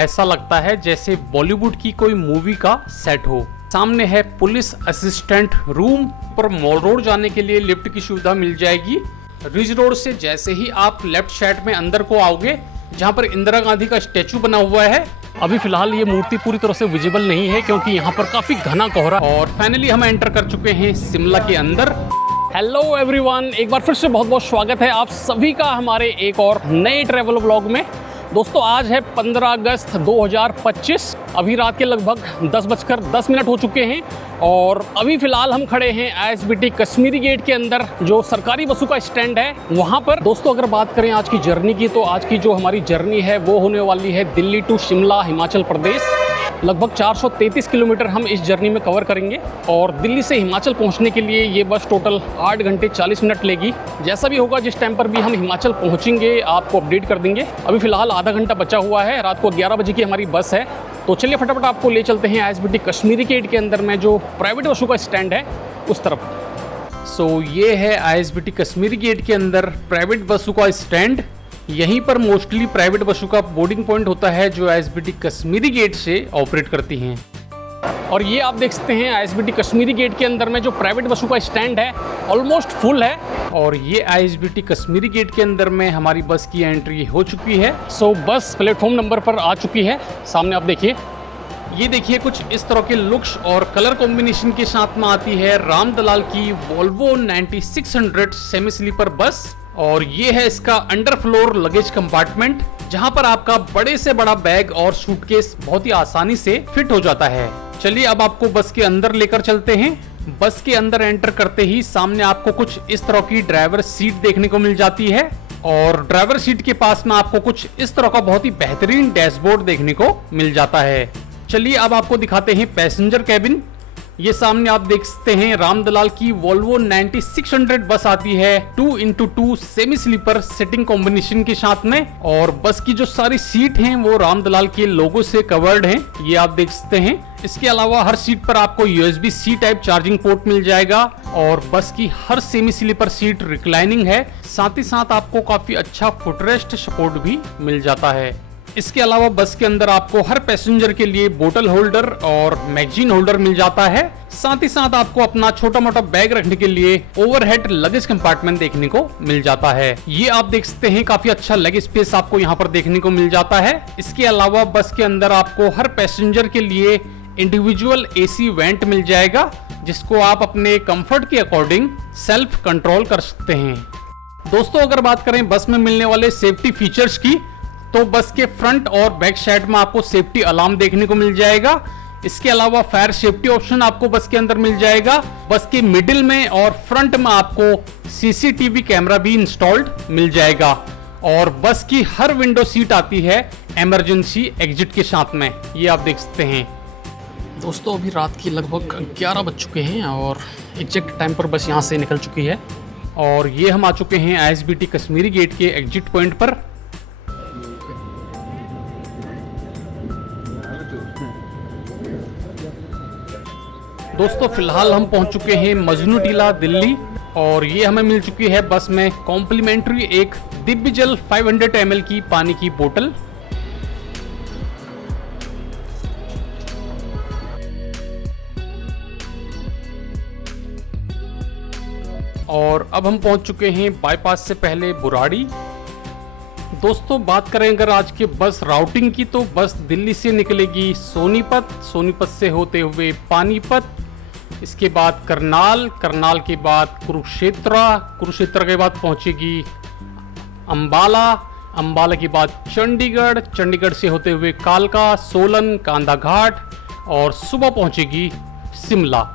ऐसा लगता है जैसे बॉलीवुड की कोई मूवी का सेट हो। सामने है पुलिस असिस्टेंट रूम। पर मॉल रोड जाने के लिए लिफ्ट की सुविधा मिल जाएगी। रिज रोड से जैसे ही आप लेफ्ट साइड में अंदर को आओगे, जहां पर इंदिरा गांधी का स्टैचू बना हुआ है। अभी फिलहाल ये मूर्ति पूरी तरह से विजिबल नहीं है क्योंकि यहाँ पर काफी घना कोहरा। और फाइनली हम एंटर कर चुके हैं शिमला के अंदर। हेलो एवरीवन, एक बार फिर से बहुत बहुत स्वागत है आप सभी का हमारे एक और नए ट्रैवल व्लॉग में। दोस्तों आज है 15 अगस्त 2025। अभी रात के लगभग 10:10 हो चुके हैं और अभी फ़िलहाल हम खड़े हैं ISBT कश्मीरी गेट के अंदर, जो सरकारी बसों का स्टैंड है वहाँ पर। दोस्तों अगर बात करें आज की जर्नी की, तो आज की जो हमारी जर्नी है वो होने वाली है दिल्ली टू शिमला, हिमाचल प्रदेश। लगभग 433 किलोमीटर हम इस जर्नी में कवर करेंगे और दिल्ली से हिमाचल पहुंचने के लिए ये बस टोटल 8 घंटे 40 मिनट लेगी। जैसा भी होगा, जिस टाइम पर भी हम हिमाचल पहुंचेंगे आपको अपडेट कर देंगे। अभी फिलहाल आधा घंटा बचा हुआ है, रात को 11 बजे की हमारी बस है। तो चलिए फटाफट आपको ले चलते हैं ISBT कश्मीरी गेट के अंदर में, जो प्राइवेट बसों का स्टैंड है उस तरफ। सो ये है ISBT कश्मीरी गेट के अंदर प्राइवेट बसों का स्टैंड। यहीं पर मोस्टली प्राइवेट बसों का बोर्डिंग पॉइंट होता है जो ISBT कश्मीरी गेट से ऑपरेट करती हैं। और ये आप देख सकते हैं ISBT कश्मीरी गेट के अंदर में जो प्राइवेट बसों का स्टैंड है ऑलमोस्ट फुल है। और ये ISBT कश्मीरी गेट के अंदर में हमारी बस की एंट्री हो चुकी है। सो बस प्लेटफॉर्म नंबर पर आ चुकी है। सामने आप देखिए, ये देखिए कुछ इस तरह के लुक्स और कलर कॉम्बिनेशन के साथ में आती है राम दलाल की वोल्वो 9600 सेमी स्लीपर बस। और ये है इसका अंडर फ्लोर लगेज कंपार्टमेंट, जहां पर आपका बड़े से बड़ा बैग और सूटकेस बहुत ही आसानी से फिट हो जाता है। चलिए अब आपको बस के अंदर लेकर चलते हैं। बस के अंदर एंटर करते ही सामने आपको कुछ इस तरह की ड्राइवर सीट देखने को मिल जाती है और ड्राइवर सीट के पास में आपको कुछ इस तरह का बहुत ही बेहतरीन डैशबोर्ड देखने को मिल जाता है। चलिए अब आपको दिखाते हैं पैसेंजर कैबिन। ये सामने आप देख सकते हैं राम दलाल की वोल्वो 9600 बस आती है 2x2 semi sleeper sitting combination के साथ में। और बस की जो सारी सीट हैं वो राम दलाल के लोगो से कवर्ड हैं, ये आप देख सकते हैं। इसके अलावा हर सीट पर आपको USB-C टाइप चार्जिंग पोर्ट मिल जाएगा और बस की हर सेमी स्लीपर सीट रिक्लाइनिंग है। साथ ही साथ आपको काफी अच्छा फुटरेस्ट सपोर्ट भी मिल जाता है। इसके अलावा बस के अंदर आपको हर पैसेंजर के लिए बोतल होल्डर और मैगजीन होल्डर मिल जाता है। साथ ही साथ आपको अपना छोटा मोटा बैग रखने के लिए ओवरहेड लगेज कंपार्टमेंट देखने को मिल जाता है। ये आप देख सकते हैं काफी अच्छा लेग स्पेस आपको यहाँ पर देखने को मिल जाता है। इसके अलावा बस के अंदर आपको हर पैसेंजर के लिए इंडिविजुअल AC वेंट मिल जाएगा, जिसको आप अपने कंफर्ट के अकॉर्डिंग सेल्फ कंट्रोल कर सकते हैं। दोस्तों अगर बात करें बस में मिलने वाले सेफ्टी फीचर्स की, तो बस के फ्रंट और बैक साइड में आपको सेफ्टी अलार्म देखने को मिल जाएगा। इसके अलावा फायर सेफ्टी ऑप्शन आपको बस के अंदर मिल जाएगा। बस के मिडिल में और फ्रंट में आपको CCTV कैमरा भी इंस्टॉल्ड मिल जाएगा। और बस की हर विंडो सीट आती है इमरजेंसी एग्जिट के साथ में, ये आप देख सकते हैं। दोस्तों अभी रात की लगभग 11 बज चुके हैं और एग्जैक्ट टाइम पर बस यहाँ से निकल चुकी है। और ये हम आ चुके हैं ISBT कश्मीरी गेट के एग्जिट पॉइंट पर। दोस्तों फिलहाल हम पहुंच चुके हैं मजनू टीला दिल्ली और ये हमें मिल चुकी है बस में कॉम्प्लीमेंट्री एक दिव्य जल 500 ml की पानी की बोतल। और अब हम पहुंच चुके हैं बाईपास से पहले बुराड़ी। दोस्तों बात करें अगर आज के बस राउटिंग की, तो बस दिल्ली से निकलेगी सोनीपत, सोनीपत से होते हुए पानीपत, इसके बाद करनाल, करनाल के बाद कुरुक्षेत्र, कुरुक्षेत्र के बाद पहुंचेगी अंबाला, अंबाला के बाद चंडीगढ़, चंडीगढ़ से होते हुए कालका, सोलन, कांधा घाट और सुबह पहुंचेगी शिमला।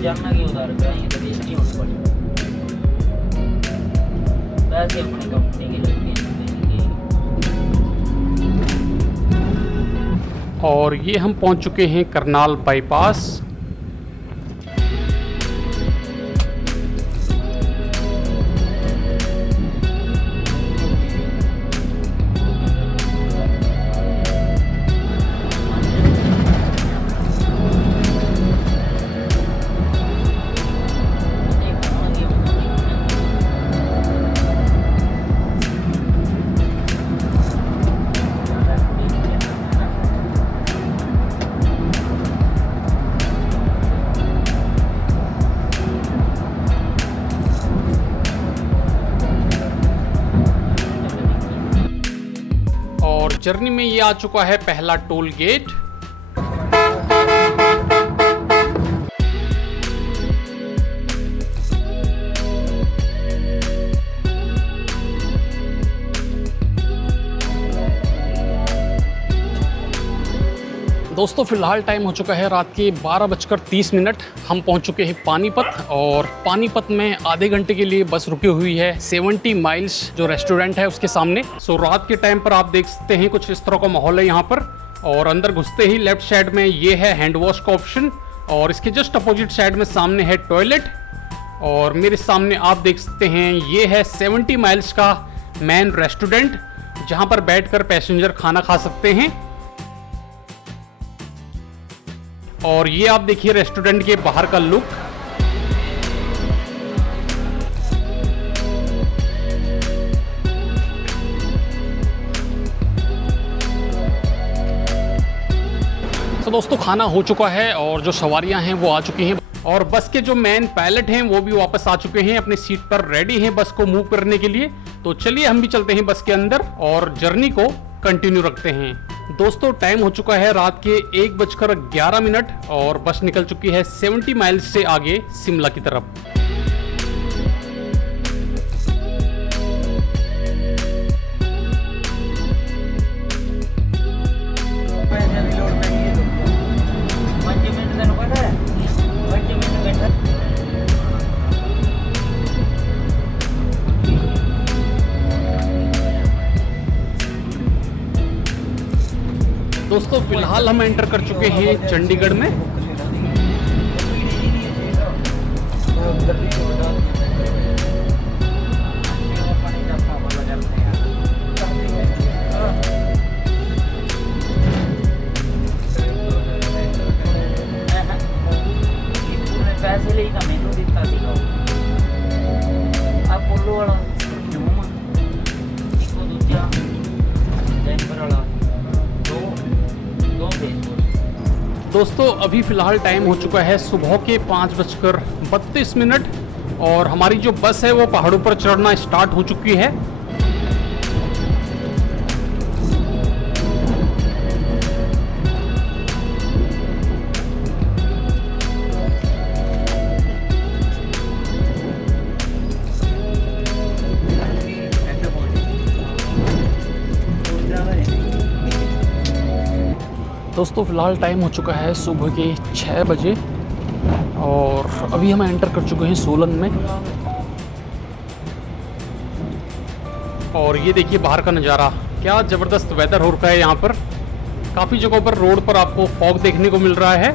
जानना कि उधार कराएंगे तो बेचनी होनी पड़ी, वैसे अपनी कंपनी की लगती है। और ये हम पहुंच चुके हैं करनाल बाईपास। और जर्नी में ये आ चुका है पहला टोल गेट। दोस्तों फिलहाल टाइम हो चुका है रात के 12:30। हम पहुंच चुके हैं पानीपत, और पानीपत में आधे घंटे के लिए बस रुकी हुई है 70 माइल्स जो रेस्टोरेंट है उसके सामने। सो रात के टाइम पर आप देख सकते हैं कुछ इस तरह का माहौल है यहाँ पर। और अंदर घुसते ही लेफ्ट साइड में ये है हैंड वॉश का ऑप्शन, और इसके जस्ट अपोजिट साइड में सामने है टॉयलेट। और मेरे सामने आप देख सकते हैं ये है 70 माइल्स का मेन रेस्टोरेंट, जहाँ पर बैठकर पैसेंजर खाना खा सकते हैं। और ये आप देखिए रेस्टोरेंट के बाहर का लुक। तो दोस्तों खाना हो चुका है और जो सवारियां हैं वो आ चुकी हैं, और बस के जो मेन पायलट हैं वो भी वापस आ चुके हैं, अपनी सीट पर रेडी हैं बस को मूव करने के लिए। तो चलिए हम भी चलते हैं बस के अंदर और जर्नी को कंटिन्यू रखते हैं। दोस्तों टाइम हो चुका है रात के 1:11 और बस निकल चुकी है 70 माइल्स से आगे शिमला की तरफ। दोस्तों फिलहाल हम एंटर कर चुके हैं चंडीगढ़ में। पैसे ले मैनू दिता पोलो वाला दूजा डेनवर वाला दोस्तों अभी फ़िलहाल टाइम हो चुका है सुबह के 5:32 और हमारी जो बस है वो पहाड़ों पर चढ़ना स्टार्ट हो चुकी है। दोस्तों फ़िलहाल टाइम हो चुका है सुबह के 6 बजे और अभी हम एंटर कर चुके हैं सोलन में। और ये देखिए बाहर का नज़ारा, क्या ज़बरदस्त वेदर हो रखा है यहाँ पर। काफ़ी जगहों पर रोड पर आपको फॉग देखने को मिल रहा है,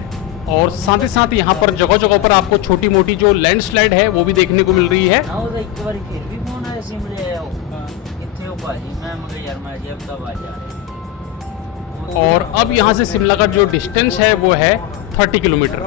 और साथ ही साथ यहाँ पर जगह जगह पर आपको छोटी मोटी जो लैंडस्लाइड है वो भी देखने को मिल रही है। और अब यहाँ से शिमला का जो डिस्टेंस है वो है 30 किलोमीटर।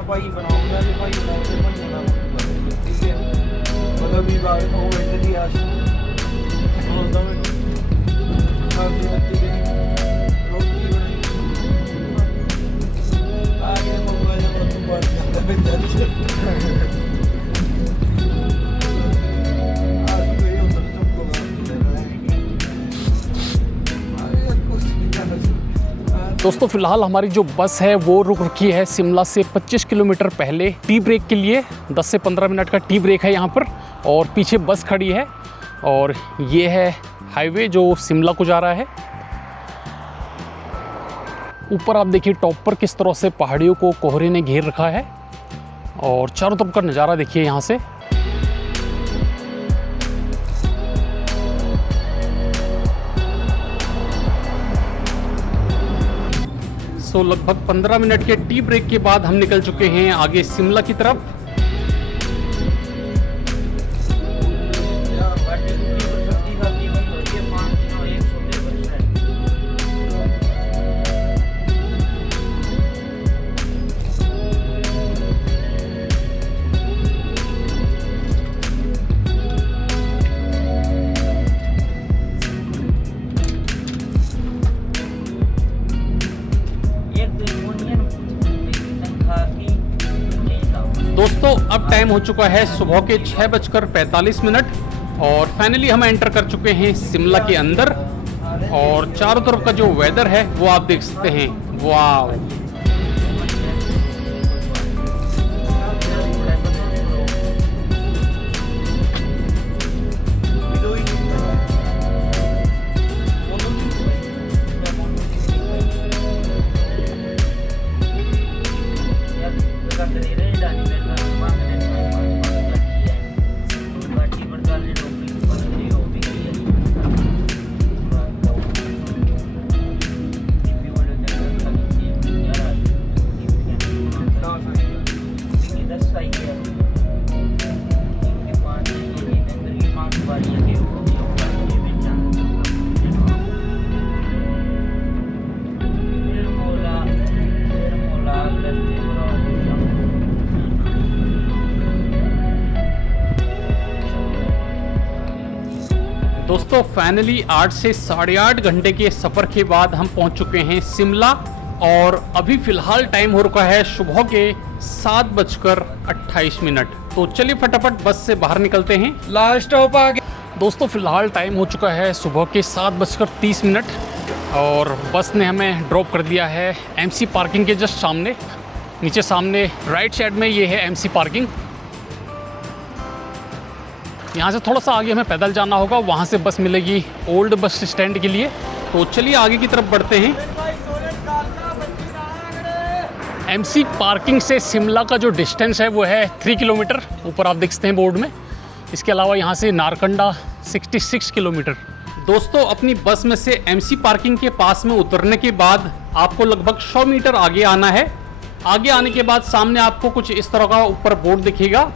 दोस्तों फिलहाल हमारी जो बस है वो रुक रखी है शिमला से 25 किलोमीटर पहले टी ब्रेक के लिए। 10 से 15 मिनट का टी ब्रेक है यहाँ पर, और पीछे बस खड़ी है। और ये है हाईवे जो शिमला को जा रहा है। ऊपर आप देखिए टॉप पर किस तरह से पहाड़ियों को कोहरे ने घेर रखा है, और चारों तरफ का नज़ारा देखिए यहाँ से। सो लगभग 15 मिनट के टी ब्रेक के बाद हम निकल चुके हैं आगे शिमला की तरफ। दोस्तों अब टाइम हो चुका है सुबह के 6:45 और फाइनली हम एंटर कर चुके हैं शिमला के अंदर और चारों तरफ का जो वेदर है वो आप देख सकते हैं। वाव, दोस्तों फाइनली 8 से 8.5 घंटे के सफ़र के बाद हम पहुंच चुके हैं शिमला और अभी फ़िलहाल टाइम हो रखा है सुबह के 7:28। तो चलिए फटाफट बस से बाहर निकलते हैं। लास्ट स्टॉप आ गया। दोस्तों फ़िलहाल टाइम हो चुका है सुबह के 7:30 और बस ने हमें ड्रॉप कर दिया है एमसी पार्किंग के जस्ट सामने। नीचे सामने राइट साइड में ये है एमसी पार्किंग। यहाँ से थोड़ा सा आगे हमें पैदल जाना होगा, वहाँ से बस मिलेगी ओल्ड बस स्टैंड के लिए। तो चलिए आगे की तरफ बढ़ते हैं। एमसी पार्किंग से शिमला का जो डिस्टेंस है वो है 3 किलोमीटर, ऊपर आप देख सकते हैं बोर्ड में। इसके अलावा यहाँ से नारकंडा 66 किलोमीटर। दोस्तों अपनी बस में से एमसी पार्किंग के पास में उतरने के बाद आपको लगभग 100 मीटर आगे आना है। आगे आने के बाद सामने आपको कुछ इस तरह का ऊपर बोर्ड दिखेगा।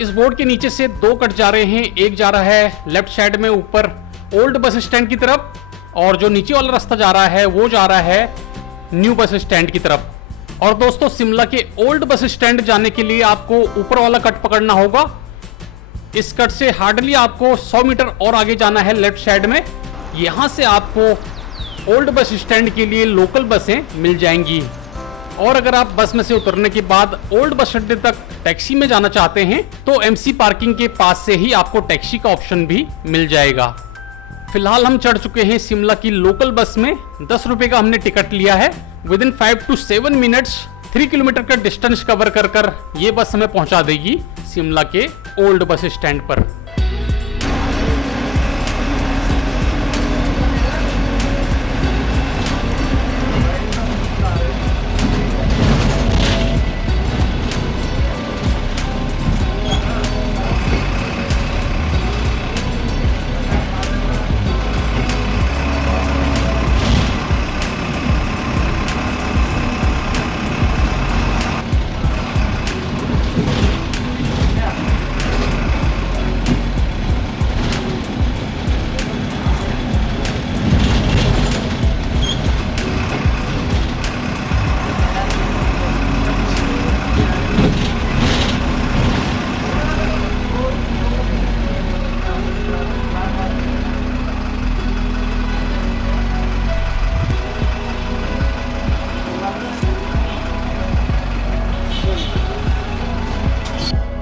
इस बोर्ड के नीचे से 2 कट जा रहे हैं, एक जा रहा है लेफ्ट साइड में ऊपर ओल्ड बस स्टैंड की तरफ और जो नीचे वाला रास्ता जा रहा है वो जा रहा है न्यू बस स्टैंड की तरफ। और दोस्तों शिमला के ओल्ड बस स्टैंड जाने के लिए आपको ऊपर वाला कट पकड़ना होगा। इस कट से हार्डली आपको 100 मीटर और आगे जाना है लेफ्ट साइड में। यहाँ से आपको ओल्ड बस स्टैंड के लिए लोकल बसें मिल जाएंगी। और अगर आप बस में से उतरने के बाद ओल्ड बस अड्डे तक टैक्सी में जाना चाहते हैं तो एमसी पार्किंग के पास से ही आपको टैक्सी का ऑप्शन भी मिल जाएगा। फिलहाल हम चढ़ चुके हैं शिमला की लोकल बस में। 10 रुपए का हमने टिकट लिया है। With in 5 to 7 minutes 3 kilometre का डिस्टेंस कवर कर ये बस हमें पहुंचा देगी शिमला के ओल्ड बस स्टैंड पर।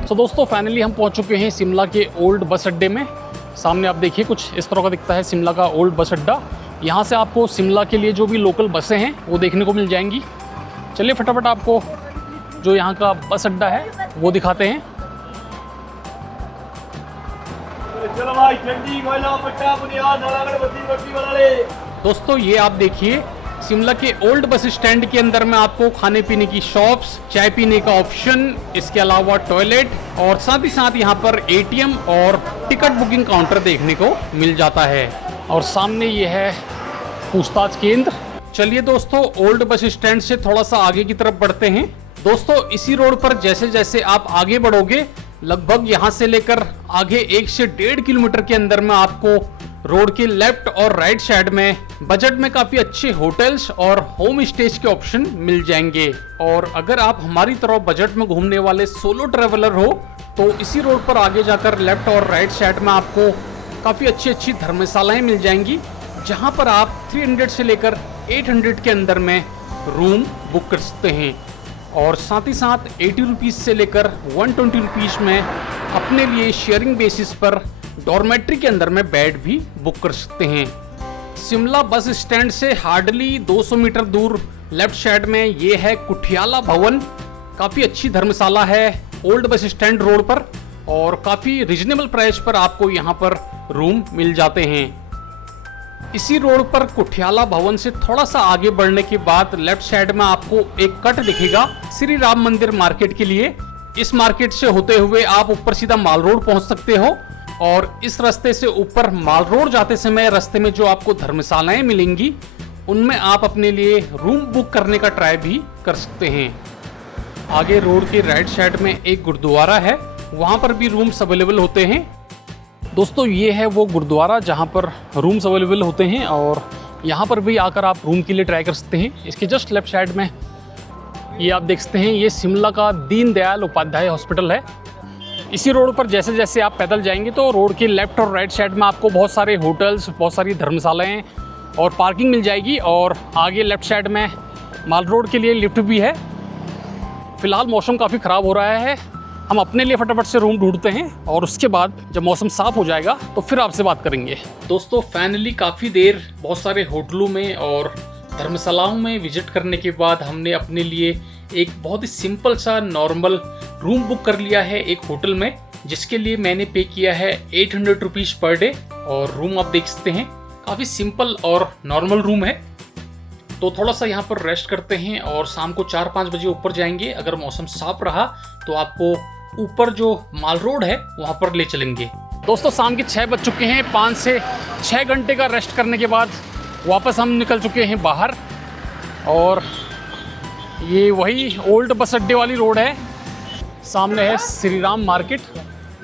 तो दोस्तों फाइनली हम पहुंच चुके हैं शिमला के ओल्ड बस अड्डे में। सामने आप देखिए कुछ इस तरह का दिखता है शिमला का ओल्ड बस अड्डा। यहाँ से आपको शिमला के लिए जो भी लोकल बसें हैं वो देखने को मिल जाएंगी। चलिए फटाफट आपको जो यहाँ का बस अड्डा है वो दिखाते हैं। चलो भाई चंडी कोयला पट्टा बुनियाद नालागढ़ बत्ती बत्ती वाले। दोस्तों ये आप देखिए शिमला के ओल्ड बस स्टैंड के अंदर में आपको खाने पीने की शॉप्स, चाय पीने का ऑप्शन, इसके अलावा टॉयलेट और साथ ही साथ यहाँ पर एटीएम और टिकट बुकिंग काउंटर देखने को मिल जाता है। और सामने ये है पूछताछ केंद्र। चलिए दोस्तों, ओल्ड बस स्टैंड से थोड़ा सा आगे की तरफ बढ़ते हैं। दोस्तों इसी रोड पर जैसे जैसे आप आगे बढ़ोगे, लगभग यहाँ से लेकर आगे 1 से 1.5 किलोमीटर के अंदर में आपको रोड के लेफ्ट और राइट साइड में बजट में काफी अच्छे होटल्स और होम स्टेज के ऑप्शन मिल जाएंगे। और अगर आप हमारी तरह बजट में घूमने वाले सोलो ट्रेवलर हो तो इसी रोड पर आगे जाकर लेफ्ट और राइट साइड में आपको काफी अच्छी अच्छी धर्मशालाएं मिल जाएंगी, जहां पर आप 300 से लेकर 800 के अंदर में रूम बुक कर सकते हैं। और साथ ही साथ 80 रुपीज़ से लेकर 120 रुपीज़ में अपने लिए शेयरिंग बेसिस पर डॉर्मेट्री के अंदर में बेड भी बुक कर सकते हैं। शिमला बस स्टैंड से हार्डली 200 मीटर दूर लेफ्ट साइड में ये है कुठियाला भवन। काफ़ी अच्छी धर्मशाला है ओल्ड बस स्टैंड रोड पर, और काफ़ी रिजनेबल प्राइस पर आपको यहाँ पर रूम मिल जाते हैं। इसी रोड पर कुठियाला भवन से थोड़ा सा आगे बढ़ने के बाद लेफ्ट साइड में आपको एक कट दिखेगा श्री राम मंदिर मार्केट के लिए। इस मार्केट से होते हुए आप ऊपर सीधा माल रोड पहुंच सकते हो, और इस रास्ते से ऊपर माल रोड जाते समय रास्ते में जो आपको धर्मशालाएं मिलेंगी उनमें आप अपने लिए रूम बुक करने का ट्राई भी कर सकते हैं। आगे रोड के राइट साइड में एक गुरुद्वारा है, वहां पर भी रूम्स अवेलेबल होते हैं। दोस्तों ये है वो गुरुद्वारा जहाँ पर रूम्स अवेलेबल होते हैं, और यहाँ पर भी आकर आप रूम के लिए ट्राई कर सकते हैं। इसके जस्ट लेफ्ट साइड में ये आप देख सकते हैं, ये शिमला का दीनदयाल उपाध्याय हॉस्पिटल है। इसी रोड पर जैसे जैसे आप पैदल जाएंगे तो रोड के लेफ्ट और राइट साइड में आपको बहुत सारे होटल्स, बहुत सारी धर्मशालाएँ और पार्किंग मिल जाएगी। और आगे लेफ्ट साइड में माल रोड के लिए लिफ्ट भी है। फिलहाल मौसम काफ़ी ख़राब हो रहा है, हम अपने लिए फटाफट से रूम ढूंढते हैं, और उसके बाद जब मौसम साफ हो जाएगा तो फिर आपसे बात करेंगे। दोस्तों फाइनली काफ़ी देर बहुत सारे होटलों में और धर्मशालाओं में विजिट करने के बाद हमने अपने लिए एक बहुत ही सिंपल सा नॉर्मल रूम बुक कर लिया है एक होटल में, जिसके लिए मैंने पे किया है 800 रुपीज़ पर डे। और रूम आप देख सकते हैं काफ़ी सिंपल और नॉर्मल रूम है। तो थोड़ा सा यहाँ पर रेस्ट करते हैं और शाम को 4-5 बजे ऊपर जाएंगे। अगर मौसम साफ रहा तो आपको ऊपर जो माल रोड है वहाँ पर ले चलेंगे। दोस्तों शाम के 6 बज चुके हैं। 5 से 6 घंटे का रेस्ट करने के बाद वापस हम निकल चुके हैं बाहर, और ये वही ओल्ड बस अड्डे वाली रोड है। सामने है श्री राम मार्केट,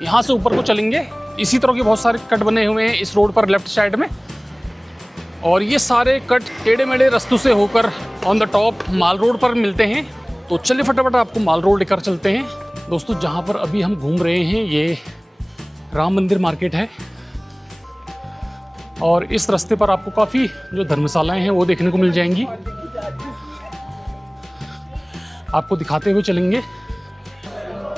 यहाँ से ऊपर को चलेंगे। इसी तरह के बहुत सारे कट बने हुए हैं इस रोड पर लेफ्ट साइड में, और ये सारे कट टेढ़े मेढ़े रास्तों से होकर on the top mall road पर मिलते हैं। तो चलिए फटाफट आपको माल रोड लेकर चलते हैं। दोस्तों जहाँ पर अभी हम घूम रहे हैं ये राम मंदिर मार्केट है, और इस रास्ते पर आपको काफ़ी जो धर्मशालाएं हैं वो देखने को मिल जाएंगी। आपको दिखाते हुए चलेंगे।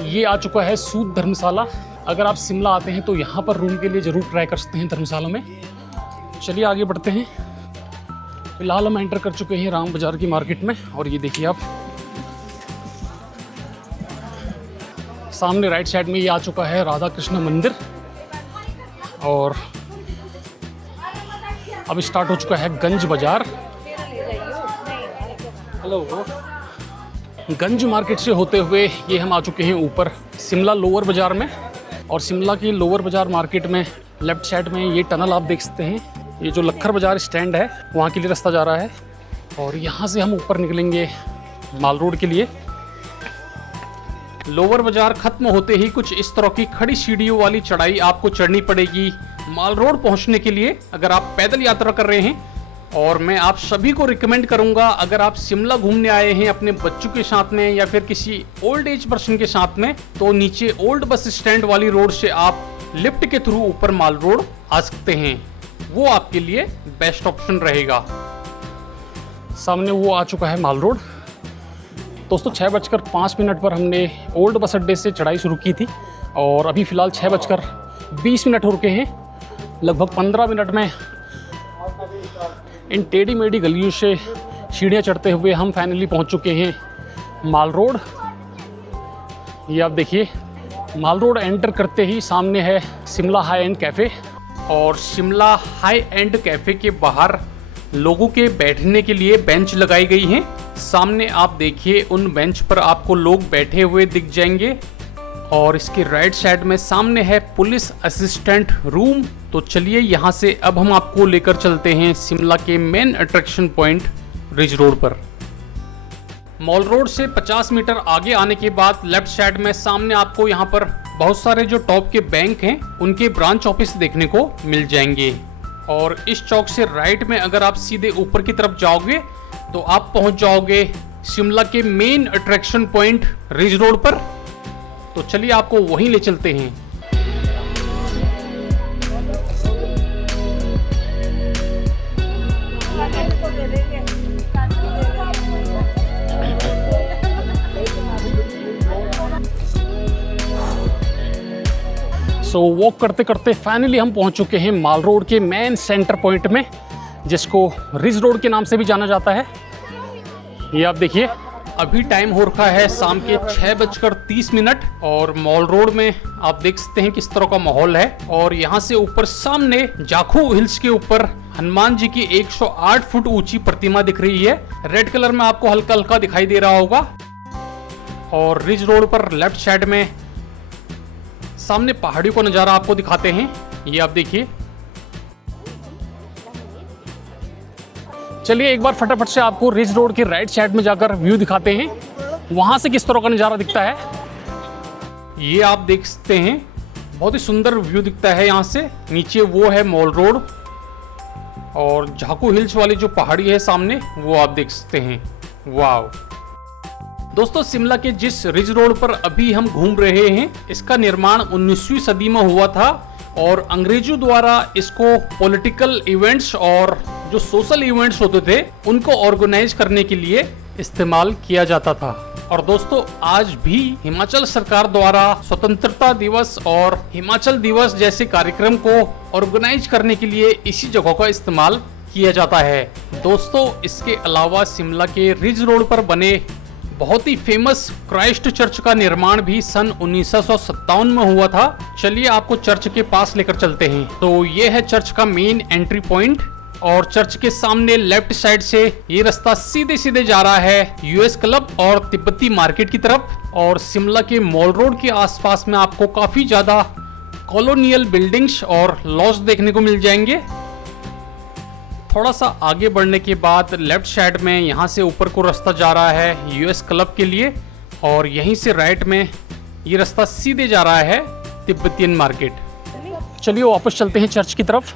ये आ चुका है सूद धर्मशाला। अगर आप शिमला आते हैं तो यहाँ पर रूम के लिए ज़रूर ट्राई कर सकते हैं धर्मशाला में। चलिए आगे बढ़ते हैं। फिलहाल हम एंटर कर चुके हैं राम बाज़ार की मार्केट में, और ये देखिए आप सामने राइट साइड में ये आ चुका है राधा कृष्ण मंदिर, और अब स्टार्ट हो चुका है गंज बाज़ार। हेलो, गंज मार्केट से होते हुए ये हम आ चुके हैं ऊपर शिमला लोअर बाज़ार में, और शिमला की लोअर बाज़ार मार्केट में लेफ्ट साइड में ये टनल आप देख सकते हैं। ये जो लखर बाज़ार स्टैंड है वहाँ के लिए रास्ता जा रहा है, और यहाँ से हम ऊपर निकलेंगे माल रोड के लिए। लोअर बाज़ार खत्म होते ही कुछ इस तरह की खड़ी सीढ़ियों वाली चढ़ाई आपको चढ़नी पड़ेगी माल रोड पहुँचने के लिए, अगर आप पैदल यात्रा कर रहे हैं। और मैं आप सभी को रिकमेंड करूंगा, अगर आप शिमला घूमने आए हैं अपने बच्चों के साथ में या फिर किसी ओल्ड एज पर्सन के साथ में, तो नीचे ओल्ड बस स्टैंड वाली रोड से आप लिफ्ट के थ्रू ऊपर माल रोड आ सकते हैं। वो आपके लिए बेस्ट ऑप्शन रहेगा। सामने वो आ चुका है माल रोड। दोस्तों 6:05 पर हमने ओल्ड बस अड्डे से चढ़ाई शुरू की थी, और अभी फ़िलहाल 6:20 हो रुके हैं। लगभग 15 मिनट में इन टेढ़ी मेढ़ी गलियों से सीढ़ियाँ चढ़ते हुए हम फाइनली पहुंच चुके हैं माल रोड। ये आप देखिए, माल रोड एंटर करते ही सामने है शिमला हाई एंड कैफ़े, और शिमला हाई एंड कैफ़े के बाहर लोगों के बैठने के लिए बेंच लगाई गई हैं। सामने आप देखिए उन बेंच पर आपको लोग बैठे हुए दिख जाएंगे, और इसके राइट साइड में सामने है पुलिस असिस्टेंट रूम। तो चलिए यहाँ से अब हम आपको लेकर चलते हैं शिमला के main attraction point ridge road पर। मॉल रोड से 50 मीटर आगे आने के बाद लेफ्ट साइड में सामने आपको यहाँ पर बहुत सारे जो टॉप के बैंक हैं उनके ब्रांच ऑफिस देखने को मिल जाएंगे। और इस चौक से राइट में अगर आप सीधे ऊपर की तरफ जाओगे तो आप पहुंच जाओगे शिमला के main attraction point ridge road पर। तो चलिए आपको वहीं ले चलते हैं। सो वॉक करते करते फाइनली हम पहुंच चुके हैं माल रोड के मेन सेंटर पॉइंट में, जिसको रिज रोड के नाम से भी जाना जाता है। ये आप देखिए, अभी टाइम हो रखा है शाम के 6:30 और मॉल रोड में आप देख सकते हैं किस तरह का माहौल है। और यहाँ से ऊपर सामने जाखू हिल्स के ऊपर हनुमान जी की 108 फुट ऊंची प्रतिमा दिख रही है। रेड कलर में आपको हल्का हल्का दिखाई दे रहा होगा। और रिज रोड पर लेफ्ट साइड में सामने पहाड़ियों का नज़ारा आपको दिखाते हैं। ये आप देखिए। चलिए एक बार फटाफट से आपको रिज रोड के राइट साइड में जाकर व्यू दिखाते हैं, वहां से किस तरह का नज़ारा दिखता है। ये आप देख सकते हैं, बहुत ही सुंदर व्यू दिखता है यहाँ से। नीचे वो है मॉल रोड और झाकू हिल्स वाली जो पहाड़ी है सामने, वो आप देख सकते हैं। वाव दोस्तों, शिमला के जिस रिज रोड पर अभी हम घूम रहे हैं, इसका निर्माण 19वीं सदी में हुआ था और अंग्रेजों द्वारा इसको पॉलिटिकल इवेंट्स और जो सोशल इवेंट्स होते थे उनको ऑर्गेनाइज करने के लिए इस्तेमाल किया जाता था। और दोस्तों, आज भी हिमाचल सरकार द्वारा स्वतंत्रता दिवस और हिमाचल दिवस जैसे कार्यक्रम को ऑर्गेनाइज करने के लिए इसी जगह का इस्तेमाल किया जाता है। दोस्तों, इसके अलावा शिमला के रिज रोड पर बने बहुत ही फेमस क्राइस्ट चर्च का निर्माण भी सन 1957 में हुआ था। चलिए आपको चर्च के पास लेकर चलते हैं। तो ये है चर्च का मेन एंट्री पॉइंट और चर्च के सामने लेफ्ट साइड से ये रास्ता सीधे सीधे जा रहा है यूएस क्लब और तिब्बती मार्केट की तरफ। और शिमला के मॉल रोड के आसपास में आपको काफी ज्यादा कॉलोनियल बिल्डिंग्स और लॉज देखने को मिल जाएंगे। थोड़ा सा आगे बढ़ने के बाद लेफ्ट साइड में यहाँ से ऊपर को रास्ता जा रहा है यूएस क्लब के लिए और यहीं से राइट में ये रास्ता सीधे जा रहा है तिब्बतियन मार्केट। चलिए वापस चलते हैं चर्च की तरफ।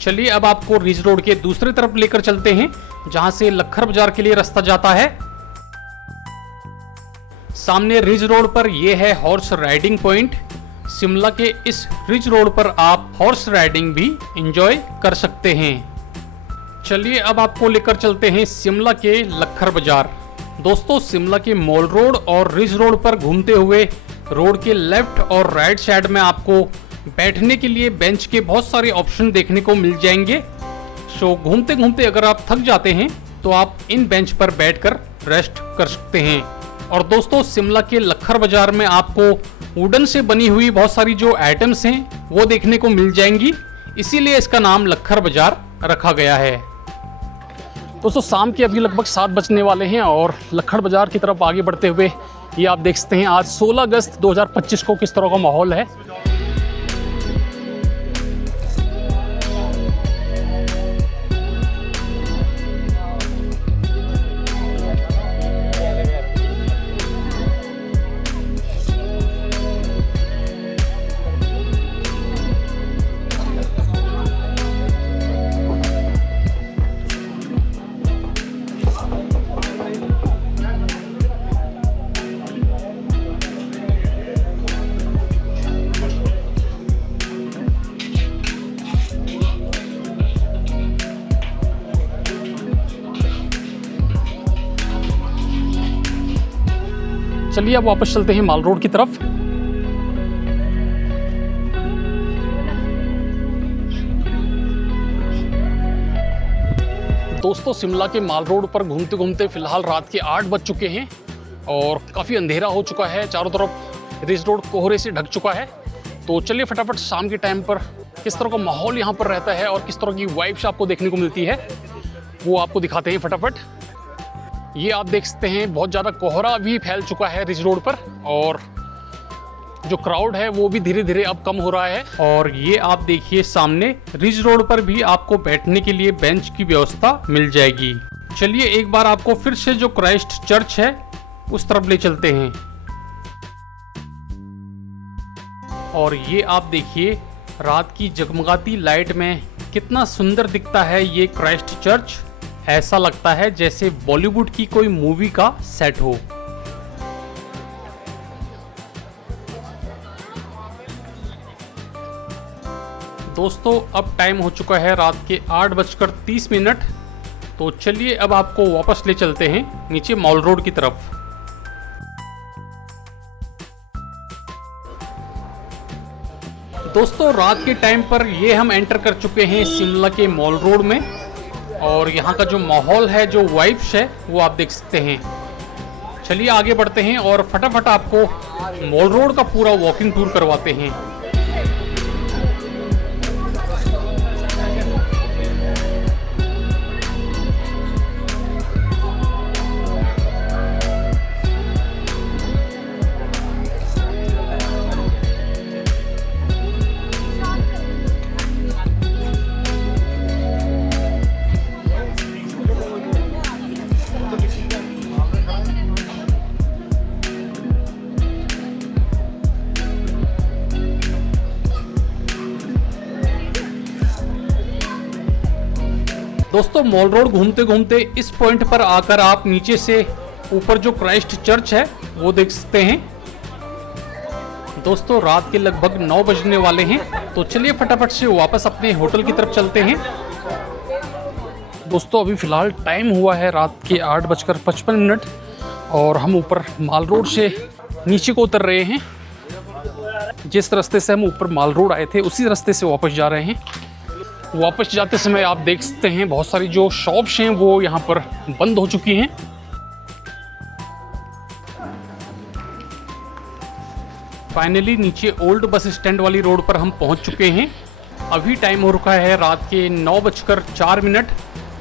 चलिए अब आपको रिज रोड के दूसरी तरफ लेकर चलते हैं, जहां से लखर बाजार के लिए रास्ता जाता है। सामने रिज रोड पर यह है हॉर्स राइडिंग पॉइंट। शिमला के इस रिज रोड पर आप हॉर्स राइडिंग भी एंजॉय कर सकते हैं। चलिए अब आपको लेकर चलते हैं शिमला के लखर बाजार। दोस्तों, शिमला के मॉल रोड और रिज रोड पर घूमते हुए रोड के लेफ्ट और राइट साइड में आपको बैठने के लिए बेंच के बहुत सारे ऑप्शन देखने को मिल जाएंगे। सो घूमते घूमते अगर आप थक जाते हैं तो आप इन बेंच पर बैठकर रेस्ट कर सकते हैं। और दोस्तों, शिमला के लखर बाजार में आपको वुडन से बनी हुई बहुत सारी जो आइटम्स हैं वो देखने को मिल जाएंगी, इसीलिए इसका नाम लखर बाजार रखा गया है। दोस्तों, शाम के अभी लगभग 7 बजने वाले हैं और लखर बाजार की तरफ आगे बढ़ते हुए ये आप देख सकते हैं आज 16 अगस्त 2025 को किस तरह का माहौल है। चलिए अब वापस चलते हैं माल रोड की तरफ। दोस्तों, शिमला के माल रोड पर घूमते घूमते फिलहाल रात के 8 बज चुके हैं और काफ़ी अंधेरा हो चुका है। चारों तरफ रिज रोड कोहरे से ढक चुका है। तो चलिए फटाफट शाम के टाइम पर किस तरह का माहौल यहाँ पर रहता है और किस तरह की वाइब्स आपको देखने को मिलती है वो आपको दिखाते हैं फटाफट। ये आप देख सकते हैं बहुत ज़्यादा कोहरा भी फैल चुका है रिज रोड पर और जो क्राउड है वो भी धीरे धीरे अब कम हो रहा है। और ये आप देखिए सामने रिज रोड पर भी आपको बैठने के लिए बेंच की व्यवस्था मिल जाएगी। चलिए एक बार आपको फिर से जो क्राइस्ट चर्च है उस तरफ ले चलते हैं। और ये आप देखिए रात की जगमगाती लाइट में कितना सुंदर दिखता है ये क्राइस्ट चर्च। ऐसा लगता है जैसे बॉलीवुड की कोई मूवी का सेट हो। दोस्तों अब टाइम हो चुका है रात के 8:30। तो चलिए अब आपको वापस ले चलते हैं नीचे मॉल रोड की तरफ। दोस्तों रात के टाइम पर ये हम एंटर कर चुके हैं शिमला के मॉल रोड में। और यहाँ का जो माहौल है, जो वाइब्स है वो आप देख सकते हैं। चलिए आगे बढ़ते हैं और फटाफट आपको मॉल रोड का पूरा वॉकिंग टूर करवाते हैं। दोस्तों मॉल रोड घूमते घूमते इस पॉइंट पर आकर आप नीचे से ऊपर जो क्राइस्ट चर्च है वो देख सकते हैं। दोस्तों रात के लगभग 9 बजने वाले हैं, तो चलिए फटाफट से वापस अपने होटल की तरफ चलते हैं। दोस्तों अभी फ़िलहाल टाइम हुआ है रात के 8:55 और हम ऊपर मॉल रोड से नीचे को उतर रहे हैं। जिस रास्ते से हम ऊपर मॉल रोड आए थे उसी रास्ते से वापस जा रहे हैं। वापस जाते समय आप देख सकते हैं बहुत सारी जो शॉप्स हैं वो यहाँ पर बंद हो चुकी हैं। फाइनली नीचे ओल्ड बस स्टैंड वाली रोड पर हम पहुँच चुके हैं। अभी टाइम हो रखा है रात के 9:04।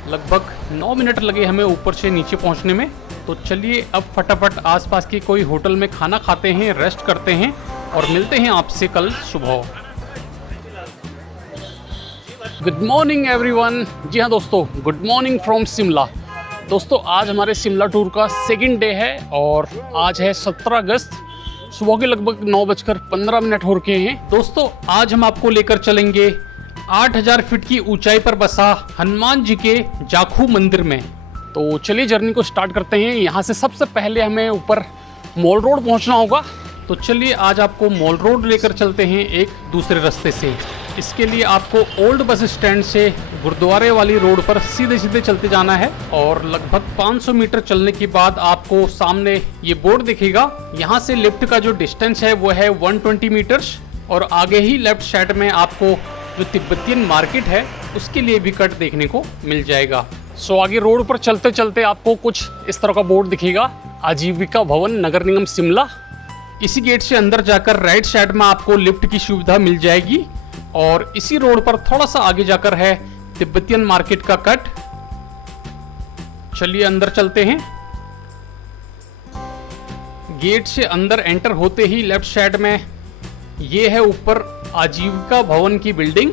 लगभग 9 मिनट लगे हमें ऊपर से नीचे पहुँचने में। तो चलिए अब फटाफट आसपास के कोई होटल में खाना खाते हैं, रेस्ट करते हैं और मिलते हैं आपसे कल सुबह। Good morning everyone. जी हाँ दोस्तों, गुड मॉर्निंग फ्रॉम शिमला। दोस्तों आज हमारे शिमला टूर का सेकंड डे है और आज है 17 अगस्त। सुबह के लगभग 9:15 हो रखे हैं। दोस्तों आज हम आपको लेकर चलेंगे 8000 फीट की ऊंचाई पर बसा हनुमान जी के जाखू मंदिर में। तो चलिए जर्नी को स्टार्ट करते हैं। यहाँ से सबसे पहले हमें ऊपर मॉल रोड पहुँचना होगा। तो चलिए आज आपको मॉल रोड लेकर चलते हैं एक दूसरे रास्ते से। इसके लिए आपको ओल्ड बस स्टैंड से गुरुद्वारे वाली रोड पर सीधे सीधे चलते जाना है और लगभग 500 मीटर चलने के बाद आपको सामने ये बोर्ड दिखेगा। यहाँ से लिफ्ट का जो डिस्टेंस है वो है 120 मीटर्स और आगे ही लेफ्ट साइड में आपको जो तिब्बतियन मार्केट है उसके लिए भी कट देखने को मिल जाएगा। सो आगे रोड पर चलते चलते आपको कुछ इस तरह का बोर्ड दिखेगा, आजीविका भवन नगर निगम शिमला। इसी गेट से अंदर जाकर राइट साइड में आपको लिफ्ट की सुविधा मिल जाएगी और इसी रोड पर थोड़ा सा आगे जाकर है तिब्बतियन मार्केट का कट। चलिए अंदर चलते हैं। गेट से अंदर एंटर होते ही लेफ्ट साइड में ये है ऊपर आजीविका भवन की बिल्डिंग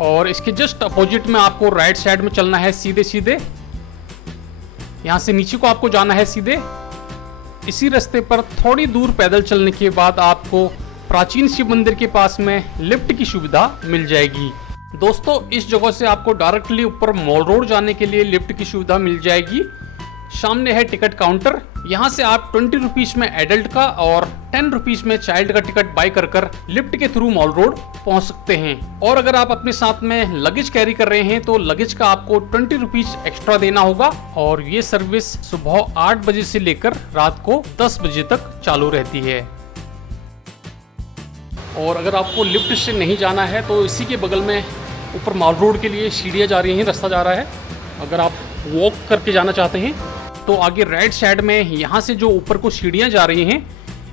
और इसके जस्ट अपोजिट में आपको राइट साइड में चलना है सीधे सीधे। यहां से नीचे को आपको जाना है सीधे। इसी रास्ते पर थोड़ी दूर पैदल चलने के बाद आपको प्राचीन शिव मंदिर के पास में लिफ्ट की सुविधा मिल जाएगी। दोस्तों इस जगह से आपको डायरेक्टली ऊपर मॉल रोड जाने के लिए लिफ्ट की सुविधा मिल जाएगी। सामने है टिकट काउंटर। यहाँ से आप 20 रुपीज में एडल्ट का और 10 रुपीज में चाइल्ड का टिकट बाय कर लिफ्ट के थ्रू मॉल रोड पहुँच सकते हैं। और अगर आप अपने साथ में लगेज कैरी कर रहे हैं तो लगेज का आपको 20 रुपीज एक्स्ट्रा देना होगा। और ये सर्विस सुबह 8 बजे से लेकर रात को 10 बजे तक चालू रहती है। और अगर आपको लिफ्ट से नहीं जाना है तो इसी के बगल में ऊपर मॉल रोड के लिए सीढ़ियाँ जा रही हैं, रास्ता जा रहा है। अगर आप वॉक करके जाना चाहते हैं तो आगे राइट साइड में यहाँ से जो ऊपर को सीढ़ियाँ जा रही हैं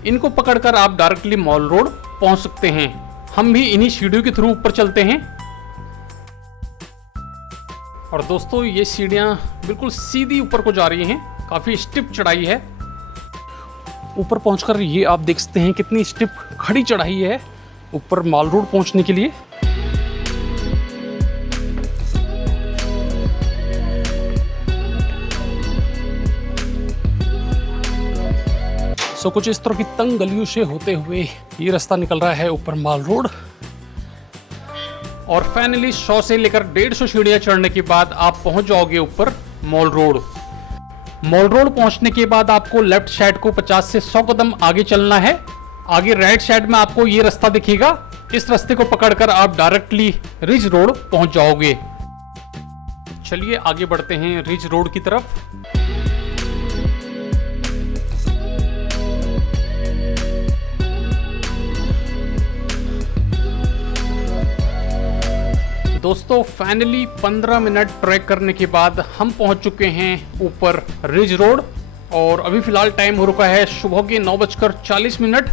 इनको पकड़कर आप डायरेक्टली मॉल रोड पहुँच सकते हैं। हम भी इन्हीं सीढ़ियों के थ्रू ऊपर चलते हैं। और दोस्तों ये सीढ़ियाँ बिल्कुल सीधी ऊपर को जा रही हैं, काफ़ी स्टिप चढ़ाई है। ऊपर पहुंचकर ये आप देख सकते हैं कितनी स्टिप खड़ी चढ़ाई है ऊपर माल रोड पहुंचने के लिए। सो कुछ इस तरह की तंग गलियों से होते हुए ये रास्ता निकल रहा है ऊपर माल रोड। और फाइनली 100 से लेकर 150 सीढ़ियां चढ़ने के बाद आप पहुंच जाओगे ऊपर मॉल रोड। मॉल रोड पहुंचने के बाद आपको लेफ्ट साइड को 50 से 100 कदम आगे चलना है। आगे राइट साइड में आपको ये रास्ता दिखेगा, इस रास्ते को पकड़कर आप डायरेक्टली रिज रोड पहुंच जाओगे। चलिए आगे बढ़ते हैं रिज रोड की तरफ। दोस्तों फाइनली 15 मिनट ट्रैक करने के बाद हम पहुंच चुके हैं ऊपर रिज रोड। और अभी फ़िलहाल टाइम हो रखा है सुबह के 9:40।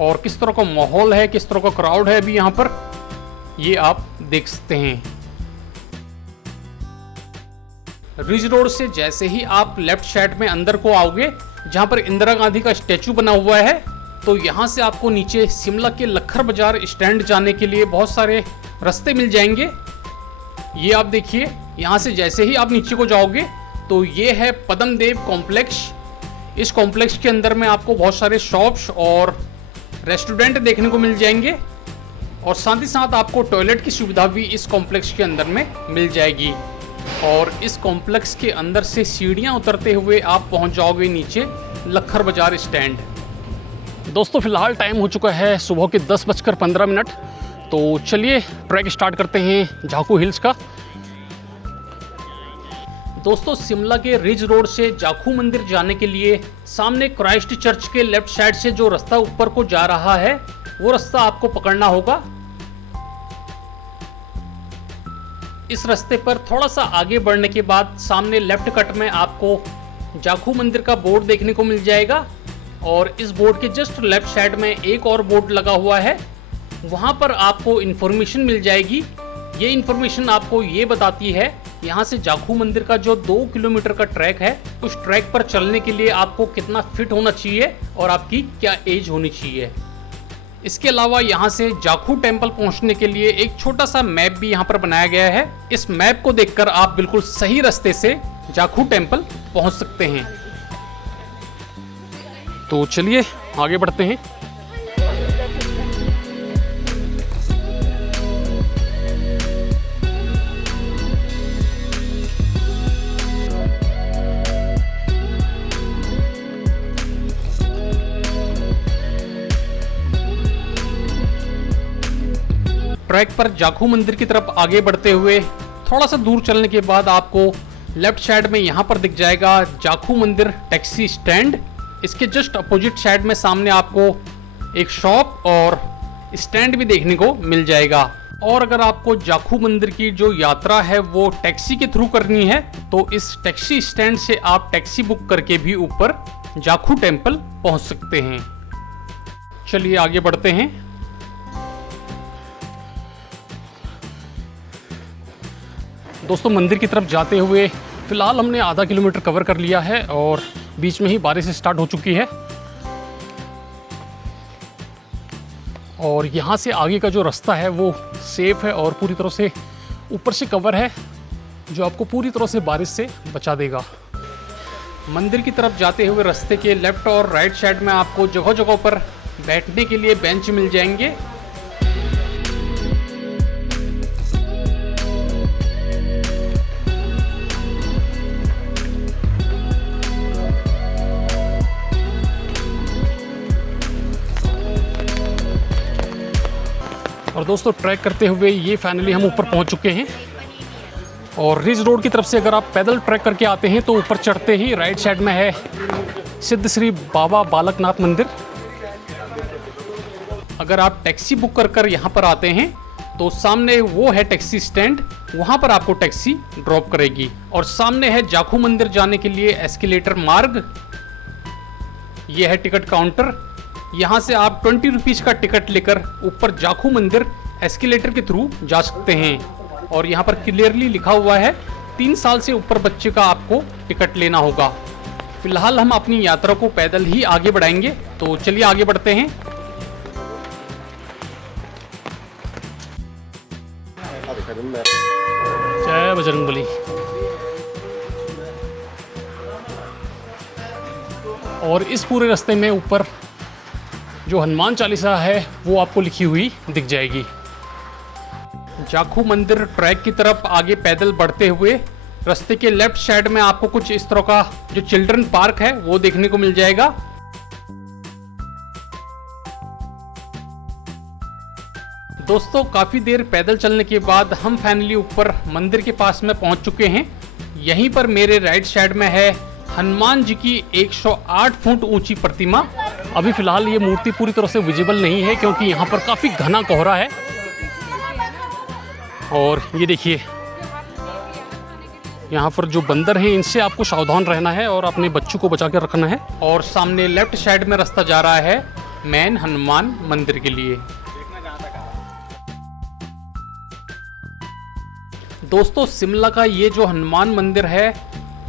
और किस तरह का माहौल है, किस तरह का क्राउड है अभी यहाँ पर, ये आप देख सकते हैं। रिज रोड से जैसे ही आप लेफ्ट साइड में अंदर को आओगे, जहाँ पर इंदिरा गांधी का स्टैचू बना हुआ है, तो यहाँ से आपको नीचे शिमला के लखर बाजार स्टैंड जाने के लिए बहुत सारे रास्ते मिल जाएंगे। ये आप देखिए, यहाँ से जैसे ही आप नीचे को जाओगे तो ये है पद्मदेव कॉम्प्लेक्स। इस कॉम्प्लेक्स के अंदर में आपको बहुत सारे शॉप्स और रेस्टोरेंट देखने को मिल जाएंगे। और साथ ही साथ आपको टॉयलेट की सुविधा भी इस कॉम्प्लेक्स के अंदर में मिल जाएगी। और इस कॉम्प्लेक्स के अंदर से सीढ़ियाँ उतरते हुए आप पहुँच जाओगे नीचे लखर बाजार स्टैंड। दोस्तों फिलहाल टाइम हो चुका है सुबह के 10:15। तो चलिए ट्रैक स्टार्ट करते हैं जाखू हिल्स का। दोस्तों शिमला के रिज रोड से जाखू मंदिर जाने के लिए सामने क्राइस्ट चर्च के लेफ्ट साइड से जो रास्ता ऊपर को जा रहा है, वो रास्ता आपको पकड़ना होगा। इस रास्ते पर थोड़ा सा आगे बढ़ने के बाद सामने लेफ्ट कट में आपको जाखू मंदिर का बोर्ड देखने को मिल जाएगा। और इस बोर्ड के जस्ट लेफ्ट साइड में एक और बोर्ड लगा हुआ है, वहाँ पर आपको इन्फॉर्मेशन मिल जाएगी। ये इन्फॉर्मेशन आपको ये बताती है यहाँ से जाखू मंदिर का जो 2 किलोमीटर का ट्रैक है, उस ट्रैक पर चलने के लिए आपको कितना फिट होना चाहिए और आपकी क्या एज होनी चाहिए। इसके अलावा यहाँ से जाखू टेम्पल पहुँचने के लिए एक छोटा सा मैप भी यहाँ पर बनाया गया है। इस मैप को देखकर आप बिल्कुल सही रास्ते से जाखू टेम्पल पहुँच सकते हैं। तो चलिए आगे बढ़ते हैं। ट्रैक पर जाखू मंदिर की तरफ आगे बढ़ते हुए थोड़ा सा दूर चलने के बाद आपको लेफ्ट साइड में यहाँ पर दिख जाएगा जाखू मंदिर टैक्सी स्टैंड। इसके जस्ट अपोजिट साइड में सामने आपको एक शॉप और स्टैंड भी देखने को मिल जाएगा। और अगर आपको जाखू मंदिर की जो यात्रा है वो टैक्सी के थ्रू करनी है, तो इस टैक्सी स्टैंड से आप टैक्सी बुक करके भी ऊपर जाखू टेम्पल पहुँच सकते हैं। चलिए आगे बढ़ते हैं। दोस्तों मंदिर की तरफ जाते हुए फिलहाल हमने आधा किलोमीटर कवर कर लिया है और बीच में ही बारिश स्टार्ट हो चुकी है। और यहाँ से आगे का जो रास्ता है वो सेफ है और पूरी तरह से ऊपर से कवर है, जो आपको पूरी तरह से बारिश से बचा देगा। मंदिर की तरफ जाते हुए रास्ते के लेफ्ट और राइट साइड में आपको जगह जगह पर बैठने के लिए बेंच मिल जाएंगे। और दोस्तों ट्रैक करते हुए ये फाइनली हम ऊपर पहुंच चुके हैं। और रिज रोड की तरफ से अगर आप पैदल ट्रैक करके आते हैं तो ऊपर चढ़ते ही राइट साइड में है सिद्ध श्री बाबा बालकनाथ मंदिर। अगर आप टैक्सी बुक कर यहाँ पर आते हैं तो सामने वो है टैक्सी स्टैंड, वहाँ पर आपको टैक्सी ड्रॉप करेगी। और सामने है जाखू मंदिर जाने के लिए एस्केलेटर मार्ग। ये है टिकट काउंटर, यहाँ से आप 20 रुपीज़ का टिकट लेकर ऊपर जाखू मंदिर एस्केलेटर के थ्रू जा सकते हैं। और यहाँ पर क्लियरली लिखा हुआ है 3 साल से ऊपर बच्चे का आपको टिकट लेना होगा। फिलहाल हम अपनी यात्रा को पैदल ही आगे बढ़ाएंगे, तो चलिए आगे बढ़ते हैं। जय बजरंगबली। और इस पूरे रास्ते में ऊपर जो हनुमान चालीसा है वो आपको लिखी हुई दिख जाएगी। जाखू मंदिर ट्रैक की तरफ आगे पैदल बढ़ते हुए रास्ते के लेफ्ट साइड में आपको कुछ इस तरह का जो चिल्ड्रन पार्क है वो देखने को मिल जाएगा। दोस्तों काफी देर पैदल चलने के बाद हम फाइनली ऊपर मंदिर के पास में पहुंच चुके हैं। यहीं पर मेरे राइट साइड में है हनुमान जी की 108 फुट ऊंची प्रतिमा। अभी फिलहाल ये मूर्ति पूरी तरह से विजिबल नहीं है क्योंकि यहाँ पर काफी घना कोहरा है। और ये देखिए यहाँ पर जो बंदर हैं इनसे आपको सावधान रहना है और अपने बच्चों को बचा कर रखना है। और सामने लेफ्ट साइड में रास्ता जा रहा है मेन हनुमान मंदिर के लिए। दोस्तों शिमला का ये जो हनुमान मंदिर है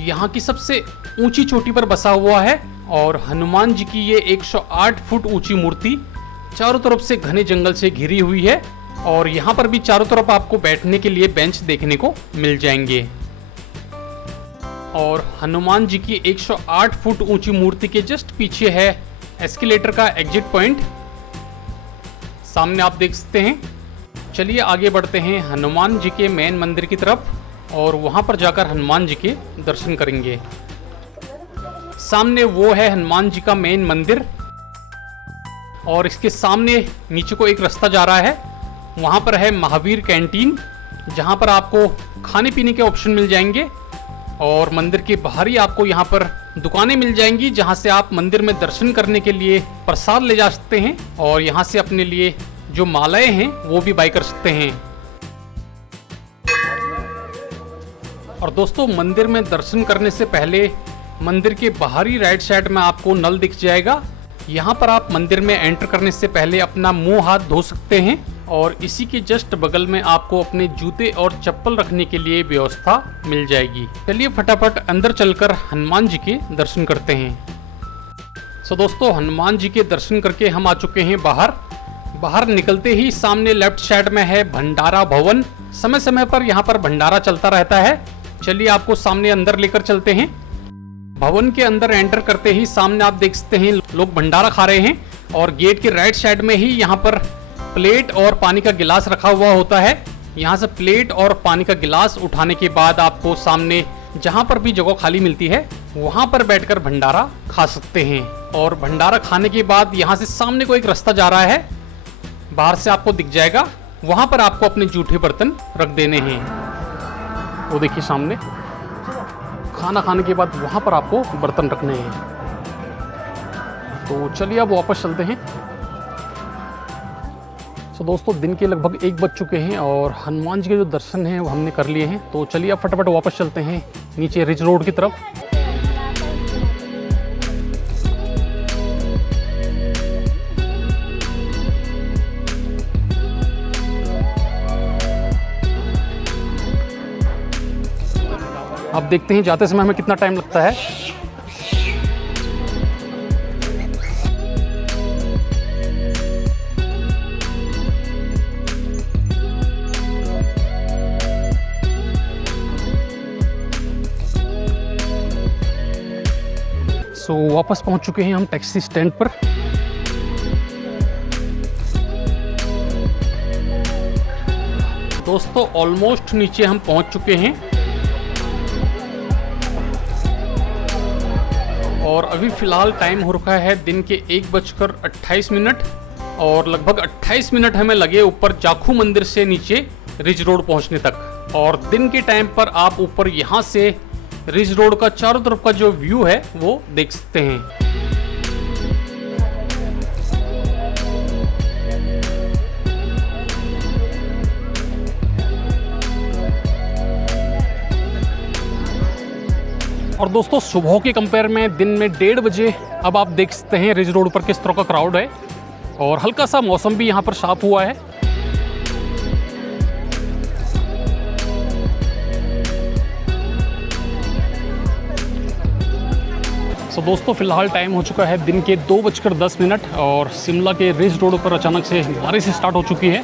यहाँ की सबसे ऊंची चोटी पर बसा हुआ है और हनुमान जी की ये 108 फुट ऊंची मूर्ति चारों तरफ से घने जंगल से घिरी हुई है। और यहाँ पर भी चारों तरफ आपको बैठने के लिए बेंच देखने को मिल जाएंगे। और हनुमान जी की 108 फुट ऊंची मूर्ति के जस्ट पीछे है एस्केलेटर का एग्जिट पॉइंट, सामने आप देख सकते हैं। चलिए आगे बढ़ते हैं हनुमान जी के मेन मंदिर की तरफ और वहां पर जाकर हनुमान जी के दर्शन करेंगे। सामने वो है हनुमान जी का मेन मंदिर और इसके सामने नीचे को एक रास्ता जा रहा है। वहां पर है महावीर कैंटीन जहां पर आपको खाने पीने के ऑप्शन मिल जाएंगे। और मंदिर के बाहर ही आपको यहाँ पर दुकानें मिल जाएंगी जहाँ से आप मंदिर में दर्शन करने के लिए प्रसाद ले जा सकते हैं और यहाँ से अपने लिए जो मालाएं हैं वो भी बाय कर सकते हैं। और दोस्तों मंदिर में दर्शन करने से पहले मंदिर के बाहरी राइट साइड में आपको नल दिख जाएगा। यहाँ पर आप मंदिर में एंटर करने से पहले अपना मुंह हाथ धो सकते हैं और इसी के जस्ट बगल में आपको अपने जूते और चप्पल रखने के लिए व्यवस्था मिल जाएगी। चलिए फटाफट अंदर चलकर हनुमान जी के दर्शन करते हैं। सो दोस्तों हनुमान जी के दर्शन करके हम आ चुके हैं बाहर। बाहर निकलते ही सामने लेफ्ट साइड में है भंडारा भवन। समय समय पर यहाँ पर भंडारा चलता रहता है। चलिए आपको सामने अंदर लेकर चलते हैं। भवन के अंदर एंटर करते ही सामने आप देख सकते हैं लोग भंडारा खा रहे हैं और गेट के राइट साइड में ही यहाँ पर प्लेट और पानी का गिलास रखा हुआ होता है। यहाँ से प्लेट और पानी का गिलास उठाने के बाद आपको सामने जहाँ पर भी जगह खाली मिलती है वहाँ पर बैठकर भंडारा खा सकते हैं। और भंडारा खाने के बाद यहाँ से सामने को एक रास्ता जा रहा है, बाहर से आपको दिख जाएगा। वहाँ पर आपको अपने जूठे बर्तन रख देने हैं। वो देखिए सामने खाना खाने के बाद वहाँ पर आपको बर्तन रखने हैं। तो चलिए अब वापस चलते हैं। तो दोस्तों दिन के लगभग 1 बज चुके हैं और हनुमान जी के जो दर्शन हैं वो हमने कर लिए हैं। तो चलिए अब फटाफट वापस चलते हैं नीचे रिज रोड की तरफ। अब देखते हैं जाते समय हमें कितना टाइम लगता है। वापस पहुंच चुके हैं हम टैक्सी स्टैंड पर। दोस्तों ऑलमोस्ट नीचे हम पहुंच चुके हैं और अभी फ़िलहाल टाइम हो रखा है दिन के 1:28 और लगभग 28 मिनट हमें लगे ऊपर जाखू मंदिर से नीचे रिज रोड पहुंचने तक। और दिन के टाइम पर आप ऊपर यहाँ से रिज रोड का चारों तरफ का जो व्यू है वो देख सकते हैं। और दोस्तों सुबह के कंपेयर में दिन में 1:30 बजे अब आप देख सकते हैं रिज रोड पर किस तरह का क्राउड है और हल्का सा मौसम भी यहाँ पर साफ हुआ है। सो दोस्तों फ़िलहाल टाइम हो चुका है दिन के 2:10 और शिमला के रिज रोड पर अचानक से बारिश स्टार्ट हो चुकी है।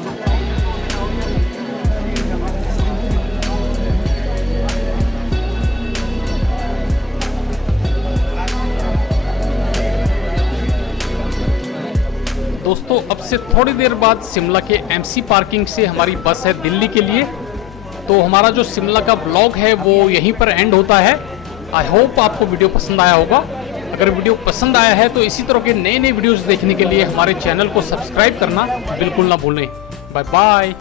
दोस्तों अब से थोड़ी देर बाद शिमला के एमसी पार्किंग से हमारी बस है दिल्ली के लिए। तो हमारा जो शिमला का ब्लॉग है वो यहीं पर एंड होता है। आई होप आपको वीडियो पसंद आया होगा। अगर वीडियो पसंद आया है तो इसी तरह के नए नए वीडियोस देखने के लिए हमारे चैनल को सब्सक्राइब करना बिल्कुल ना भूलें। Bye bye.